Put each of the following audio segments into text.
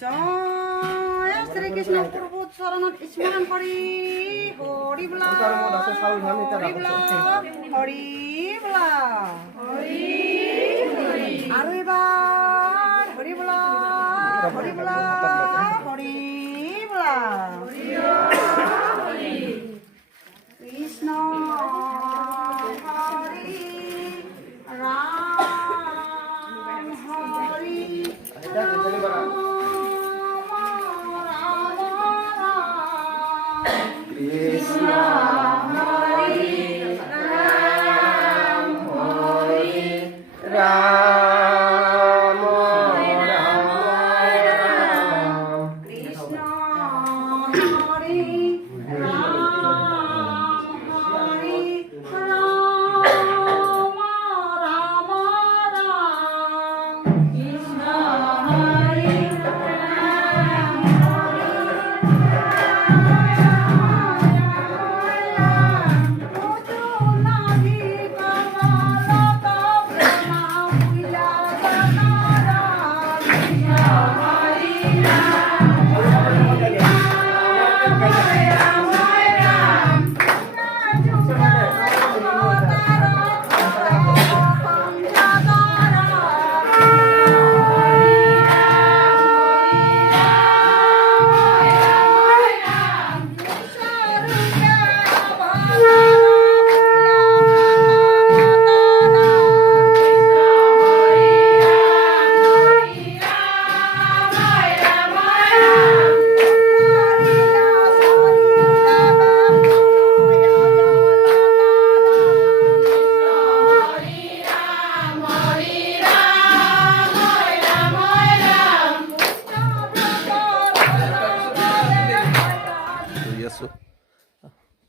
জয় শ্ৰীকৃষ্ণ প্ৰভু চৰণত স্মৰণ কৰি হৰি বলা হৰি বলা হৰি বলা আৰু এবাৰ হৰি বলা হৰি বলা হৰি বলা Krishna Hari Ram Hari Krishna Hare Ram Hare Ram Ram Krishna Hari Ram Hari Ram Ram Ram Krishna Hari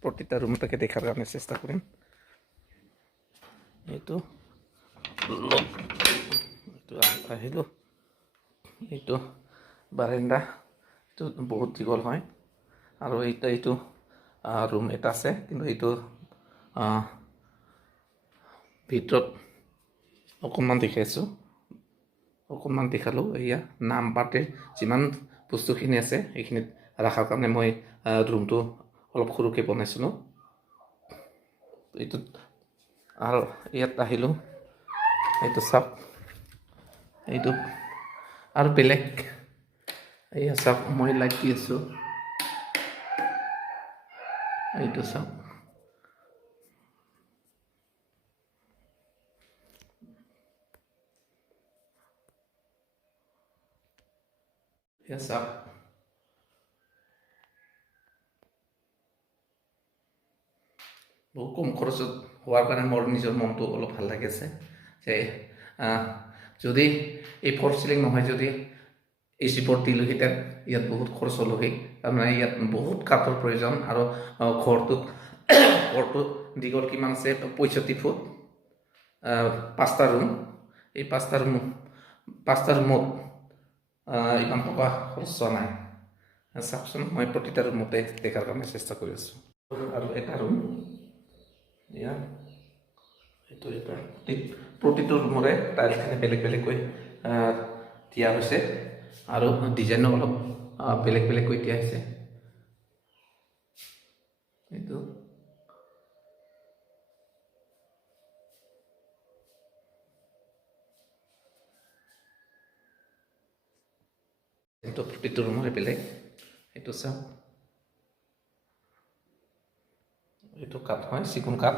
প্ৰতিটা ৰুমটাকে দেখাৰ আমি চেষ্টা কৰেন এইটো আহিলো এইটো বাৰান্দা এইটো বহুত দীঘল হয় আৰু এইটো ৰুম এটা আছে কিন্তু এইটো ভিতৰত অকণমান দেখাইছোঁ অকণমান দেখালো এয়া নাম পাতে যিমান বস্তুখিনি আছে এইখিনিত ৰাখাৰ কাৰণে মই ৰুমটো অলপ সৰুকৈ বনাইছিলোঁ এইটো আৰু ইয়াত আহিলোঁ এইটো চাওক এইটো আৰু বেলেগ এয়া চাওক মই লাইট দি আছোঁ এইটো চাওক এয়া চাওক বহু কম খৰচত হোৱাৰ কাৰণে মোৰ নিজৰ মনটো অলপ ভাল লাগিছে যে যদি এই ফ'ৰ চিলিং নহয় যদি এই চিপত দিলোহি তাত ইয়াত বহুত খৰচ হ'লোহি তাৰমানে ইয়াত বহুত কাঠৰ প্ৰয়োজন আৰু ঘৰটো দীঘল কিমান আছে 65 ফুট 5টা ৰুম এই 5টা ৰুমত ইমান টকা খৰচ হোৱা নাই চাওকচোন মই প্ৰতিটা ৰুমতে দেখাৰ কাৰণে চেষ্টা কৰি আছোঁ আৰু এটা ৰুম ইয়াত এইটো এটা প্ৰতিটো ৰুমৰে টাইলছখিনি বেলেগ বেলেগকৈ দিয়া হৈছে আৰু ডিজাইনো অলপ বেলেগ বেলেগকৈ দিয়া হৈছে এইটো প্ৰতিটো ৰুমৰে বেলেগ এইটো চাওক এইটো কাঠ হয় চিকুণ কাঠ